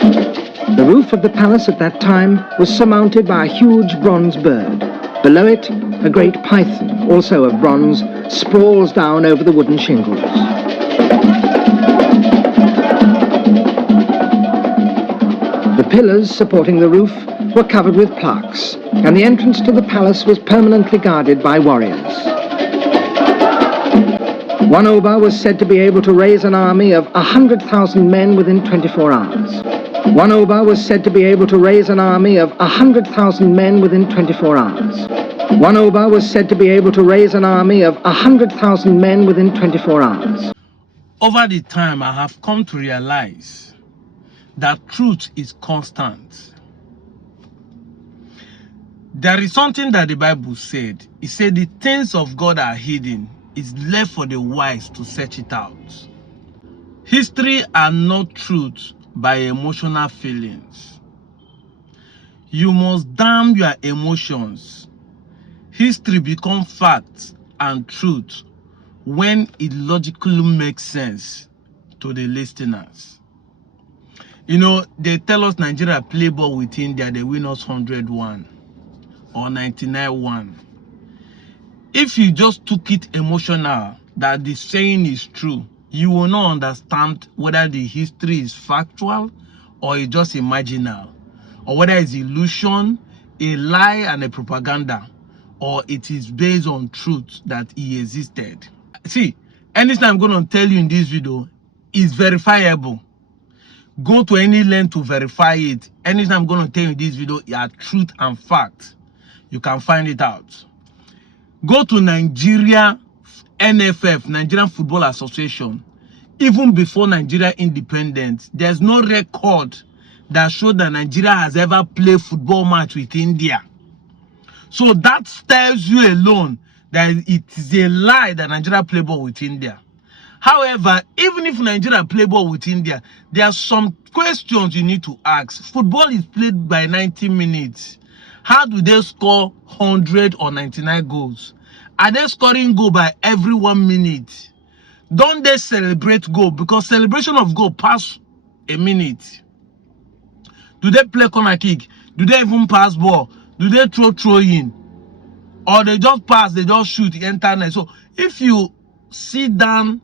The roof of the palace at that time was surmounted by a huge bronze bird. Below it, a great python, also of bronze, sprawls down over the wooden shingles. The pillars supporting the roof were covered with plaques, and the entrance to the palace was permanently guarded by warriors. One Oba was said to be able to raise an army of 100,000 men within 24 hours. One Oba was said to be able to raise an army of 100,000 men within 24 hours. One Oba was said to be able to raise an army of 100,000 men within 24 hours. Over the time, I have come to realize that truth is constant. There is something that the Bible said. It said the things of God are hidden. It's left for the wise to search it out. History are not truth by emotional feelings. You must damn your emotions. History becomes fact and truth when it logically makes sense to the listeners. You know, they tell us Nigeria play ball with India, they win us 101 or 99-1. If you just took it emotional that the saying is true, you will not understand whether the history is factual or it's just imaginal, or whether it's illusion, a lie and a propaganda, or it is based on truth that it existed. See, anything I'm going to tell you in this video is verifiable. Go to any length to verify it. Anything I'm going to tell you in this video are truth and fact. You can find it out. Go to Nigeria NFF, Nigerian Football Association. Even before Nigeria independence, there's no record that showed that Nigeria has ever played football match with India. So that tells you alone that it is a lie that Nigeria play ball with India. However, even if Nigeria play ball with India, there are some questions you need to ask. Football is played by 90 minutes. How do they score 100 or 99 goals? Are they scoring goal by every 1 minute? Don't they celebrate goal? Because celebration of goal pass a minute. Do they play corner kick? Do they even pass ball? Do they throw in? Or they just pass, they just shoot, enter net? So if you sit down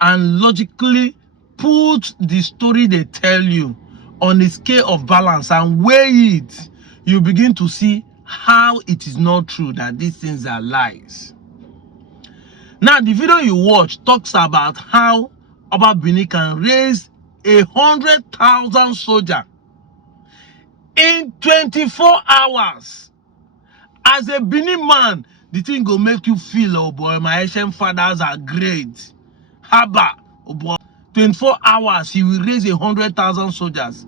and logically put the story they tell you on a scale of balance and weigh it, you begin to see how it is not true that these things are lies. Now, the video you watch talks about how Oba Benin can raise 100,000 soldiers in 24 hours. As a Benin man, the thing will make you feel, oh boy, my ancient fathers are great. Haba, oh boy, 24 hours, he will raise 100,000 soldiers.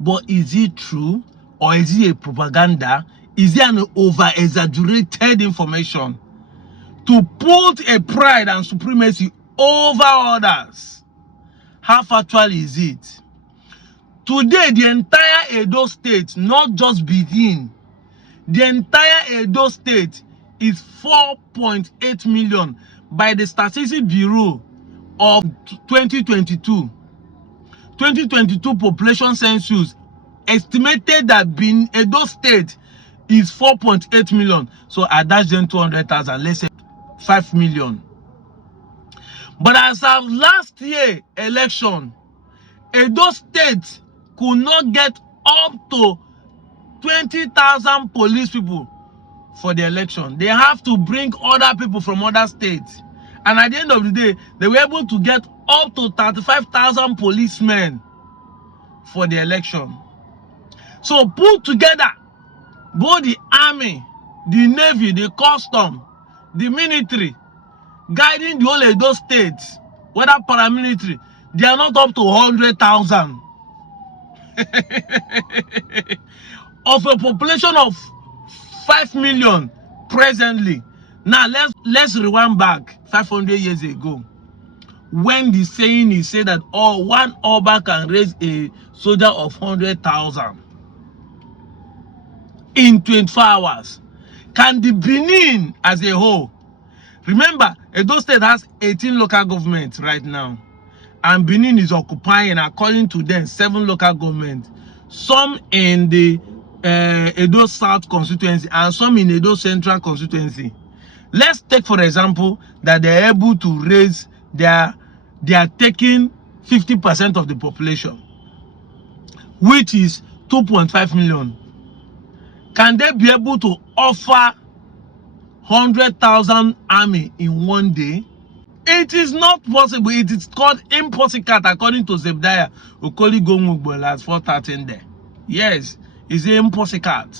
But is it true? Or is it a propaganda? Is it an over-exaggerated information to put a pride and supremacy over others? How factual is it? Today, the entire Edo state, not just Benin, the entire Edo state is 4.8 million by the Statistics Bureau of 2022. 2022 population census estimated that Edo state is 4.8 million. So I dash them 200,000, let's say 5 million. But as of last year election, Edo state could not get up to 20,000 police people for the election. They have to bring other people from other states. And at the end of the day, they were able to get up to 35,000 policemen for the election. So put together both the army, the navy, the custom, the military, guiding the whole Edo state, whether paramilitary, they are not up to 100,000. Of a population of 5 million presently. Now let's rewind back 500 years ago, when the saying is said that one Oba can raise a soldier of 100,000 in 24 hours. Can the Benin as a whole? Remember, Edo state has 18 local governments right now, and Benin is occupying, according to them, 7 local governments, some in the Edo South constituency and some in Edo Central constituency. Let's take, for example, that they're able to raise they are taking 50% of the population, which is 2.5 million. Can they be able to offer 100,000 army in one day? It is not possible. It is called impossible, according to Zebediah Okoli Gongugbo as 413 there. Yes, it's impossible.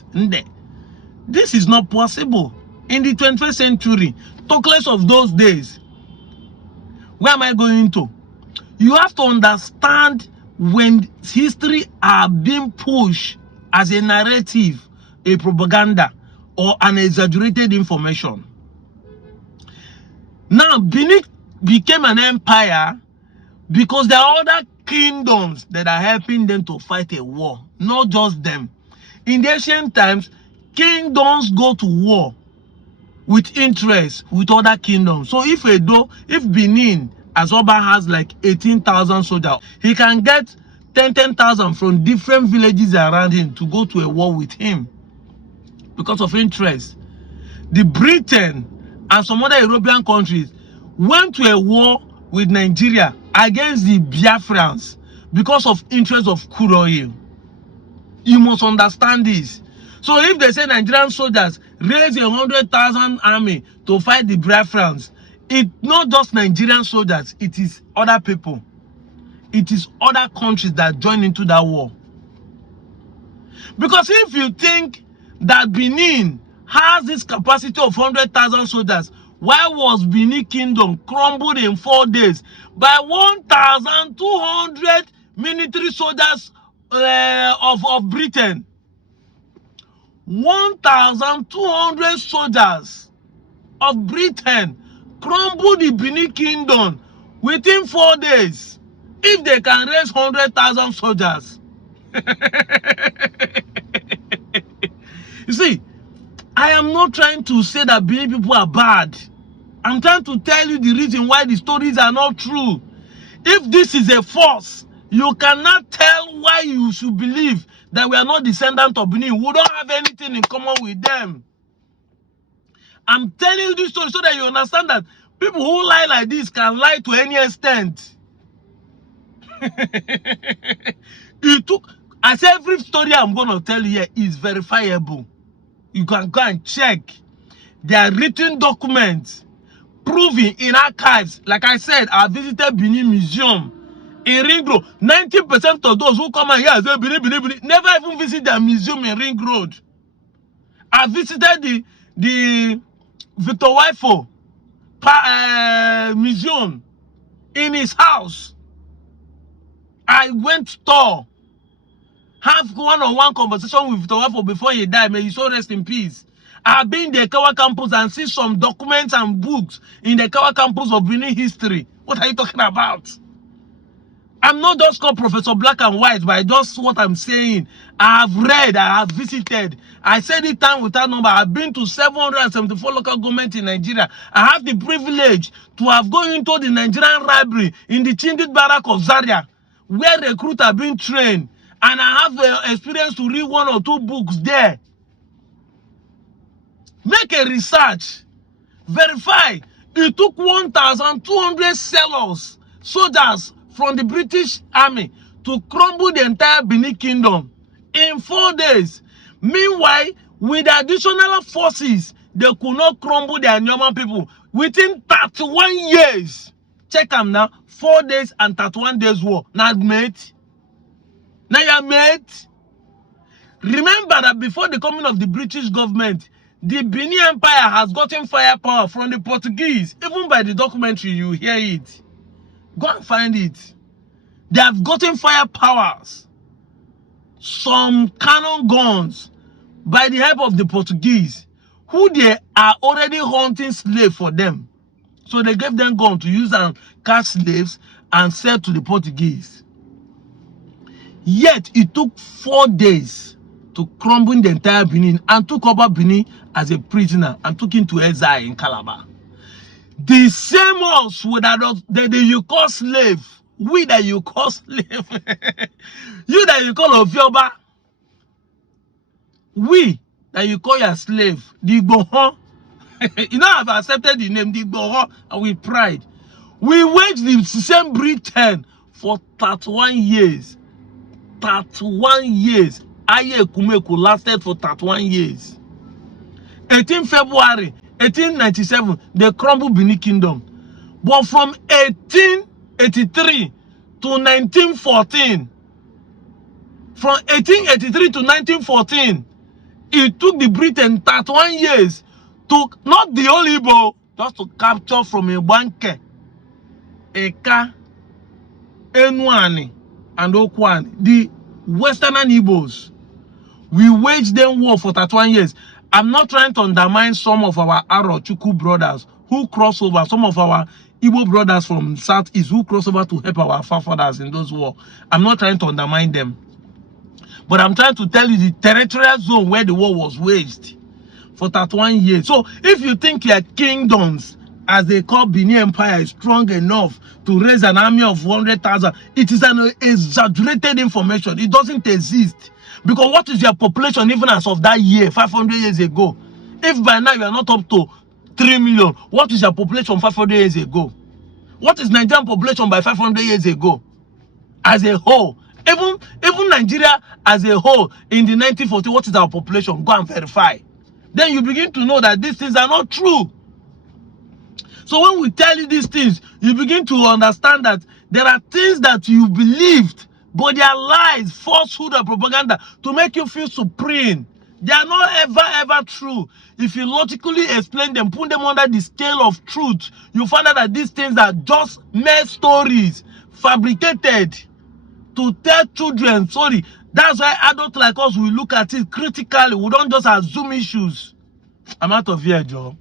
This is not possible in the 21st century. Talk less of those days. Where am I going to? You have to understand when history are being pushed as a narrative, a propaganda, or an exaggerated information. Now, Benin became an empire because there are other kingdoms that are helping them to fight a war, not just them. In the ancient times, kingdoms go to war with interest with other kingdoms. So if Benin as Oba has like 18,000 soldiers, he can get 10,000 from different villages around him to go to a war with him because of interest. The Britain and some other European countries went to a war with Nigeria against the Biafrans because of interest of crude oil. You must understand this. So if they say Nigerian soldiers raise 100,000 army to fight the Biafrans, it's not just Nigerian soldiers, it is other people. It is other countries that join into that war. Because if you think that Benin has this capacity of 100,000 soldiers, why was Benin Kingdom crumbled in 4 days by 1,200 military soldiers of Britain? 1,200 soldiers of Britain crumbled the Benin Kingdom within 4 days. If they can raise 100,000 soldiers. You see, I am not trying to say that Benin people are bad. I'm trying to tell you the reason why the stories are not true. If this is a force, you cannot tell why you should believe that we are not descendants of Benin. We don't have anything in common with them. I'm telling you this story so that you understand that people who lie like this can lie to any extent. As every story I'm going to tell you here is verifiable. You can go and check. There are written documents proving in archives. Like I said, I visited Benin Museum in Ring Road. 90% of those who come here and say Benin, never even visit their museum in Ring Road. I visited the Victor Wifo museum in his house. I went to tour, have one-on-one conversation with Victor Wifo before he died. May he so rest in peace. I've been in the Kawa campus and see some documents and books in the Kawa campus of Benin history. What are you talking about? I'm not just called Professor Black and White, but just what I'm saying. I have read, I have visited. I said it time without number. I've been to 774 local governments in Nigeria. I have the privilege to have gone into the Nigerian library in the Chindit Barrack of Zaria, where recruits are being trained. And I have the experience to read 1 or 2 books there. Make a research. Verify. It took 1,200 sailors, soldiers from the British Army to crumble the entire Benin Kingdom in 4 days. Meanwhile, with the additional forces, they could not crumble the Anyoman people within 31 years. Check them now. 4 days and 31 days war. Now, mate. Now, you're mate. Remember that before the coming of the British government, the Benin Empire has gotten firepower from the Portuguese. Even by the documentary, you hear it. Go and find it. They have gotten firepowers. Some cannon guns by the help of the Portuguese, who they are already hunting slaves for them. So they gave them guns to use and catch slaves and sell to the Portuguese. Yet it took 4 days to crumble the entire Benin and took over Benin as a prisoner and took him to exile in Calabar. The same ones that you call slave We that you call slave, you that you call Ofioba, we that you call your slave, the Igbo, you know, I've accepted the name, the Igbo, and with pride. We waged the same Britain for 31 years. 31 years. Aye Kumeku lasted for 31 years. 18 February 1897, they crumbled Benin Kingdom. But from 1883 to 1914, from 1883 to 1914, it took the Britain 31 years to, not the whole Igbo, just to capture from Ibanke, Eka, Enuani, and Okwani, the Western Igbos. We waged them war for 31 years. I'm not trying to undermine some of our Arochukwu brothers who cross over, some of our Igbo brothers from Southeast who cross over to help our forefathers in those wars. I'm not trying to undermine them. But I'm trying to tell you the territorial zone where the war was waged for 31 years. So if you think your kingdoms, as they call Benin Empire, is strong enough to raise an army of 100,000, it is an exaggerated information. It doesn't exist. Because what is your population even as of that year, 500 years ago? If by now you are not up to 3 million, what is your population 500 years ago? What is Nigerian population by 500 years ago? As a whole, even Nigeria as a whole in the 1940, what is our population? Go and verify. Then you begin to know that these things are not true. So when we tell you these things, you begin to understand that there are things that you believed, but they are lies, falsehood, and propaganda to make you feel supreme. They are not ever true. If you logically explain them, put them under the scale of truth, you find out that these things are just mere stories, fabricated to tell children. Sorry, that's why adults like us, we look at it critically. We don't just assume issues. I'm out of here, Joe.